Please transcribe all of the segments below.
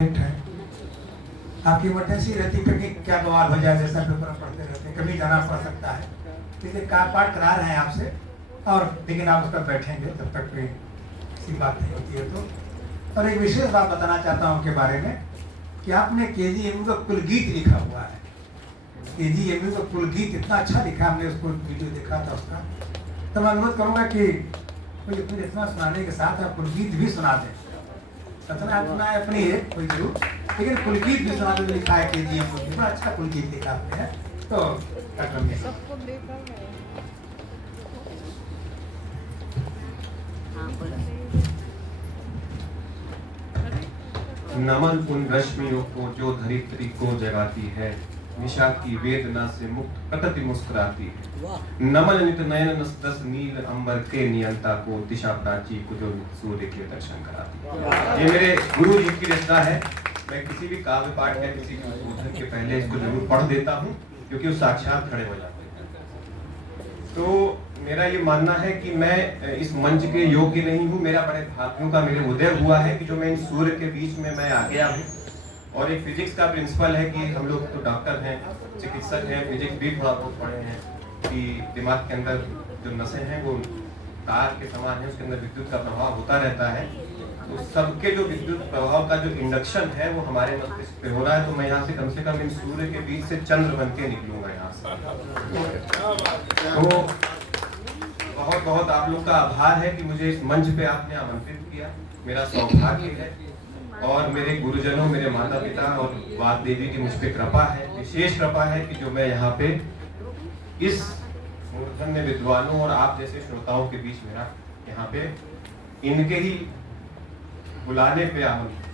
है। आपकी इमरजेंसी रहती, कभी क्या बवाल हो जाए, जैसा पेपर पढ़ते रहते, कभी जाना पड़ सकता है, इसलिए पाठ करा रहे हैं आपसे। और लेकिन आप उस पर बैठेंगे तब तक कोई किसी बात नहीं होती है। तो और एक विशेष बात बताना चाहता हूँ के बारे में कि आपने KGMU का कुलगीत लिखा हुआ है। KGMU का कुलगीत इतना अच्छा लिखा, हमने उसको वीडियो देखा था उसका। तो मैं अनुरोध करूँगा कि कोई इतना सुनाने के साथ आप कुलगीत भी सुना दें। रचना अपनी है कोई जरूर, लेकिन कुलगीत भी सुना दे। लिखा है KGMU, बड़ा अच्छा कुलगीत लिखा आपने है। तो नमन उन रश्मियों को जो धरित्री को जगाती है, निशा की वेदना से मुक्त प्रकृति मुस्कुराती है। नमन नित नयन दस नील अंबर के नियंता को, दिशा प्राची को जो सूर्य के दर्शन कराती है। ये मेरे गुरु जी की रचना है। मैं किसी भी काव्य पाठ या किसी भी उद्बोधन के पहले इसको जरूर पढ़ देता हूँ, क्योंकि वो साक्षात खड़े हो जाते हैं। तो मेरा ये मानना है कि मैं इस मंच के योग्य नहीं हूँ। मेरा बड़े भाग्यों का मेरे उदय हुआ है कि जो मैं इन सूर्य के बीच में मैं आ गया हूँ। और एक फिजिक्स का प्रिंसिपल है कि हम लोग तो डॉक्टर हैं, चिकित्सक हैं, फिजिक्स भी थोड़ा बहुत पढ़े हैं कि दिमाग के अंदर जो नसें हैं वो तार के समान है, उसके अंदर विद्युत का प्रभाव होता रहता है। तो सबके जो विद्युत प्रभाव का जो इंडक्शन है वो हमारे मस्तिष्क पे हो रहा है। तो मैं यहाँ से कम इन सूर्य के बीच से चंद्र बन के निकलूंगा यहाँ से। तो बहुत बहुत आप लोग का आभार है कि मुझे इस मंच पे आपने आमंत्रित किया। मेरा सौभाग्य है और मेरे गुरुजनों, मेरे माता पिता और वाग देवी की मुझ पे कृपा है, विशेष कृपा है कि जो मैं यहाँ पे इस मूर्धन्य विद्वानों और आप जैसे श्रोताओं के बीच मेरा यहाँ पे इनके ही बुलाने पे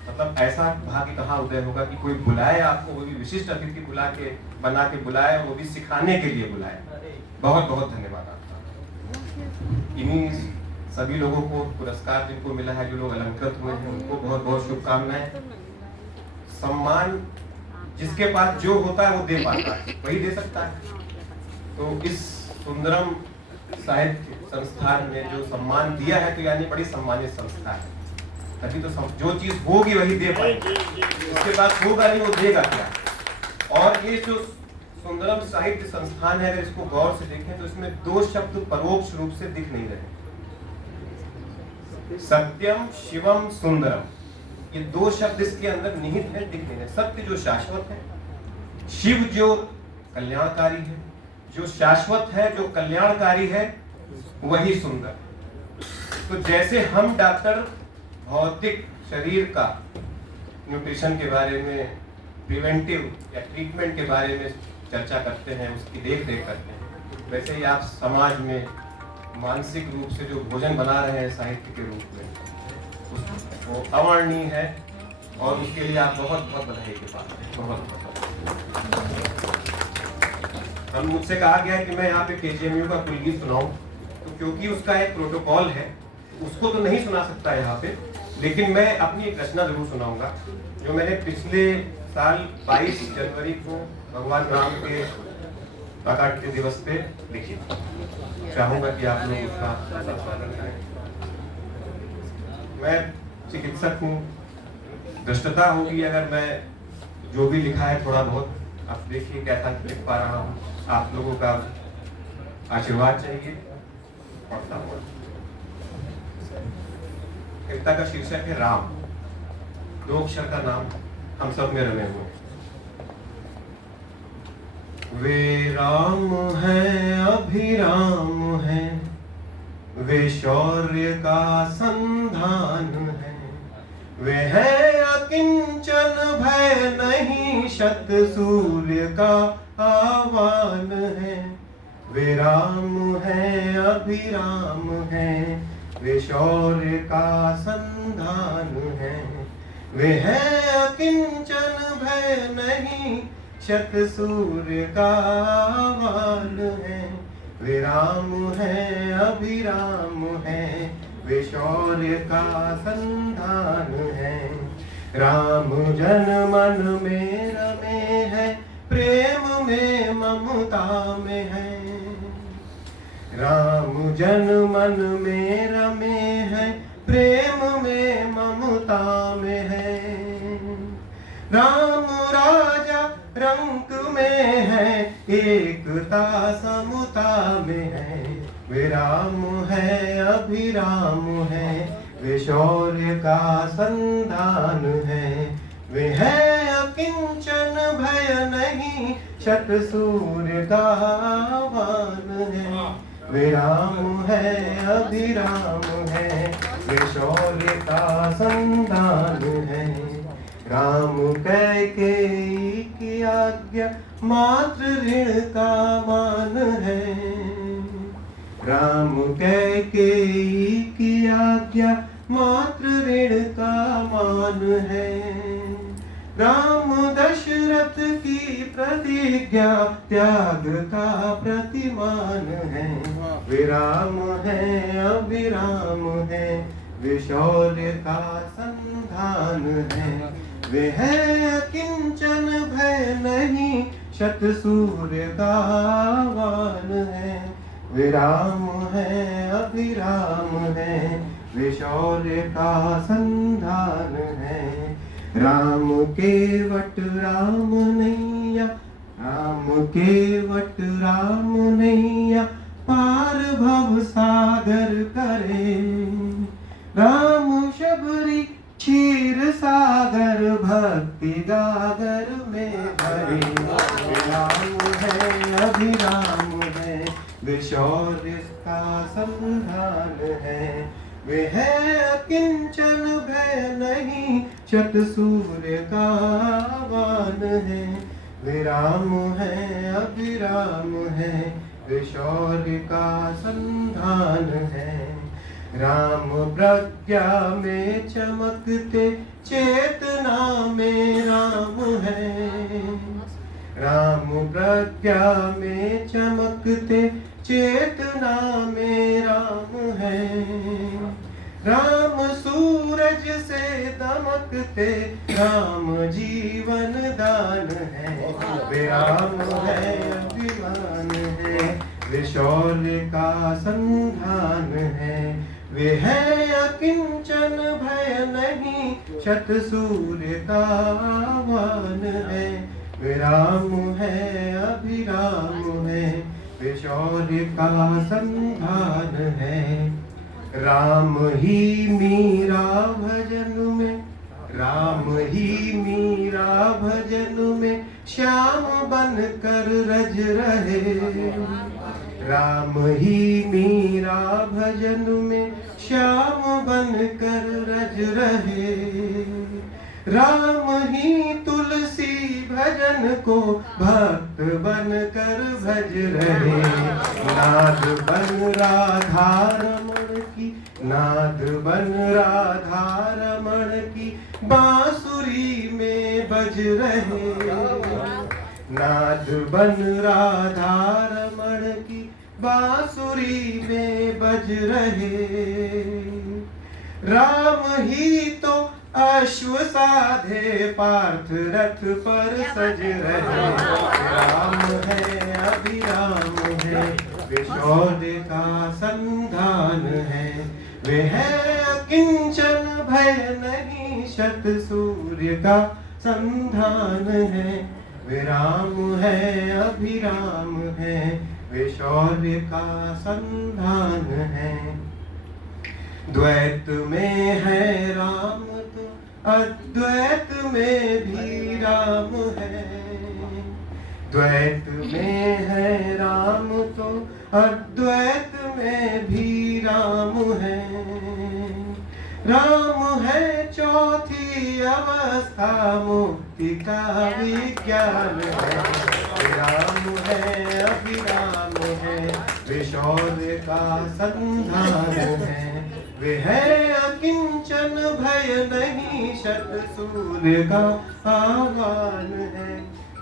मतलब ऐसा भाग्य कहाँ उदय होगा कि कोई बुलाए आपको, वो भी विशिष्ट अतिथि बुला के बना के बुलाए, और वो भी सिखाने के लिए बुलाए। बहुत बहुत धन्यवाद आपका। इन्हीं सभी लोगों को पुरस्कार जिनको मिला है, जो लोग अलंकृत हुए हैं, उनको बहुत बहुत शुभकामनाएं। सम्मान जिसके पास जो होता है वो दे पाता है, वही दे सकता है। तो इस सुंदरम साहित्य संस्थान में जो सम्मान दिया है, तो यानी बड़ी सम्मानित संस्था है। तभी तो जो चीज होगी वही दे पाएगी, उसके पास होगा नहीं वो देगा क्या। और ये जो सुंदरम साहित्य संस्थान है, अगर इसको गौर से देखें तो इसमें दो शब्द परोक्ष रूप से दिख नहीं रहे, सत्यम शिवम सुंदरम। ये दो शब्द इसके अंदर निहित है, दिख नहीं रहे। सत्य जो शाश्वत है, शिव जो कल्याणकारी है, जो शाश्वत है, जो कल्याणकारी है, वही सुंदर। तो जैसे हम डॉक्टर भौतिक शरीर का न्यूट्रिशन के बारे में, प्रिवेंटिव या ट्रीटमेंट के बारे में चर्चा करते हैं, उसकी देख रेख करते हैं, वैसे ही आप समाज में मानसिक रूप से जो भोजन बना रहे हैं साहित्य के रूप में, वो अवर्णनीय है। और उसके लिए आप बहुत बहुत बधाई के पात्र हैं। बहुत हम मुझसे कहा गया है कि मैं यहाँ पे KGMU का कुलगीत सुनाऊं, तो क्योंकि उसका एक प्रोटोकॉल है, उसको तो नहीं सुना सकता यहाँ पे, लेकिन मैं अपनी एक रचना जरूर सुनाऊंगा जो मैंने पिछले साल 22 जनवरी को भगवान राम के प्राकट्य दिवस पे लिखी। चाहूंगा कि आप लोग उसका स्वागत करें। मैं चिकित्सक हूँ, दृष्टता होगी अगर मैं जो भी लिखा है थोड़ा बहुत आप देखिए कैसा लिख पा रहा हूँ। आप लोगों का आशीर्वाद चाहिए। पढ़ता हूँ। कविता का शीर्षक है राम। 2 अक्षर का नाम हम सब में रमे हुए। वे राम हैं, अभिराम हैं, वे शौर्य का संधान है, वे हैं अकिंचन भय नहीं, शत सूर्य का आह्वान है। वे राम हैं, अभिराम हैं, वे शौर्य का संधान है, वे हैं अकिंचन भय नहीं, शत सूर्य का आह्वान है। वे राम हैं, अभिराम हैं, वे शौर्य का संधान है। राम जन मन में रमे हैं, प्रेम में ममता में है। राम जन मन में रमे हैं, प्रेम में ममता में है। राम राजा रंग में है, एकता समता में है। वे राम है अभिराम है, वे शौर्य का संधान है। वे है अकिंचन भय नहीं, शत सूर्य का आह्वान है। वे राम है अभिराम है, वे शौर्य का संधान है। राम कैकेयी की आज्ञा मात्र ऋण का मान है। राम कैकेयी की आज्ञा मात्र ऋण का मान है। राम दशरथ की प्रतिज्ञा त्याग का प्रतिमान है। वे राम है अभिराम है, वे शौर्य का संधान है। वे है किंचन भय नहीं, शत सूर्य का आह्वान है। वे राम है अभिराम है, वे शौर्य का संधान है। राम केवट राम नैया, राम केवट राम नैया, पार भव सागर करे। राम शबरी क्षीर सागर, भक्ति गागर में भरे। राम है अभिराम है, वे शौर्य का संधान है। वे है अकिंचन भय नहीं, शत सूर्य का आह्वान है। वे राम है अभिराम है, वे शौर्य का संधान है। राम प्रज्ञा में चमकते, चेतना में राम है। राम प्रज्ञा में चमकते, चेतना में राम है। राम सूरज से दमकते, राम जीवन दान है। वे राम है अभिमान है, वे शौर्य का संधान है। वे है अकिंचन भय नहीं, शत सूर्य का आह्वान है। वे राम है अभिराम है, वे शौर्य का संधान है। राम ही मीरा भजन में, राम ही मीरा भजन में, श्याम बन कर रज रहे। राम ही मीरा भजन में, श्याम बन कर रज रहे। राम ही तुलसी भजन को, भक्त बन कर भज रहे। नाद बन राधा रमण की, नाद बन राधा रमण की, बांसुरी में बज रहे। नाद बन राधा रमण की, बांसुरी में बज रहे। राम ही तो अश्व साधे, पार्थ रथ पर सज रहे। राम है अभिराम है, वे शौर्य का संधान है। वे है अकिंचन भय नहीं, शत सूर्य का संधान है। वे राम है अभिराम है, वे शौर्य का संधान है। द्वैत में है राम तो अद्वैत में भी राम है। द्वैत में है राम तो अद्वैत में भी राम है। राम है चौथी अवस्था, मुक्ति का विज्ञान है। राम है अभिराम है, वे शौर्य का संधान है। वे है अकिंचन भय नहीं, शत सूर्य का आह्वान है।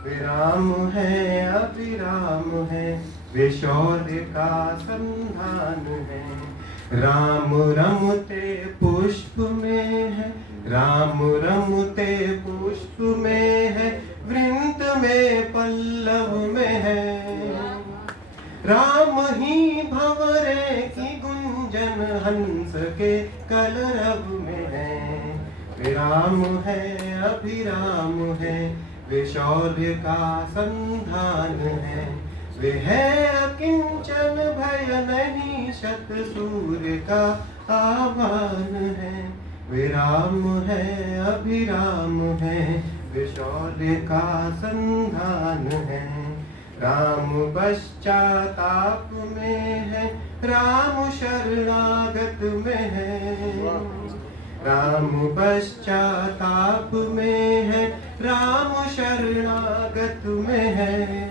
वे राम है अभिराम है, वे शौर्य का संधान है। राम रमते पुष्प में है, राम रमते पुष्प में है, वृंत में पल्लव में है। राम ही भंवरे की गुंजन, हंस के कलरव में है। वे राम है अभिराम है, वे शौर्य का संधान है। वे है अकिंचन भय नहीं, शत सूर्य का आह्वान है। वे राम है अभिराम है, वे शौर्य का संधान है। राम पश्चाताप में है, राम शरणागत में है। राम पश्चाताप में है, राम शरणागत में है।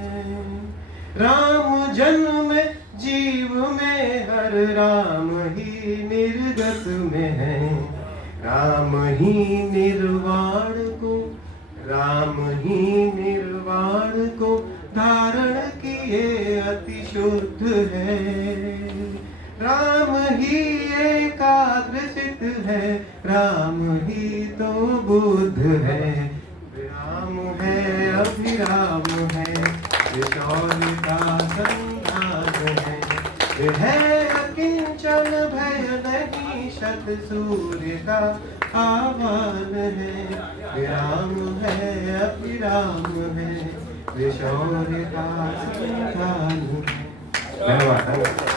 राम जन्म में जीव में हर, राम ही निर्गत में है। राम ही निर्वाण को, राम ही निर्वाण को धारण किए अति शुद्ध है। राम ही एकाग्रचित है, राम ही तो बुद्ध है। राम है अभिराम है, वे शौर्य का संधान है। वे है अकिंचन भय नहीं, शत सूर्य का आह्वान है। वे राम है अभिराम है, वे शौर्य का संधान है। धन्यवाद। धन्यवाद।